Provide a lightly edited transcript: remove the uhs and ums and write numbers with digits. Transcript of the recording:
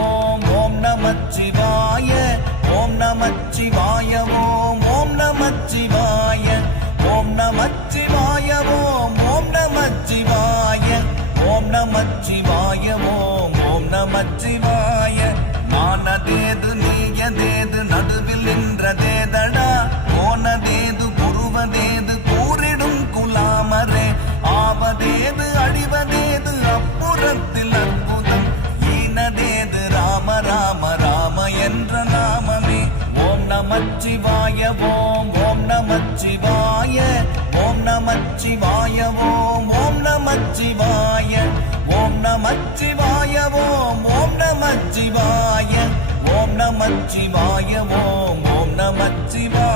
ஓம் ஓம் நமச்சிவாய ஓம் நமச்சிவாய ஓம் ஓம் நமச்சிவாய ஓம் நமச்சிவாய ஓம் ஓம் நமச்சிவாய ஓம் நமச்சிவாய ஓம் ஓம் நமச்சிவாய நானதேது நீயதேது நடுவில் நின்றதேதடா போனதேது புருவதேது கூறிடும் குலாமரே ஆவதேது அழிவதேது அப்புறத்தில் அற்புதம் ஈனதேது ராம ராம ராம என்ற நாமமே ஓம் நமச்சிவாய ஓம் ஓம் நமச்சிவாய ஓம் நமச்சிவாய ஓம் ஓம் நமச்சிவாய ஓம் நமச்சிவாய ஓம் ஓம் நமச்சிவாய ஓம் நமச்சிவாய ஓம் ஓம் நமச்சிவாய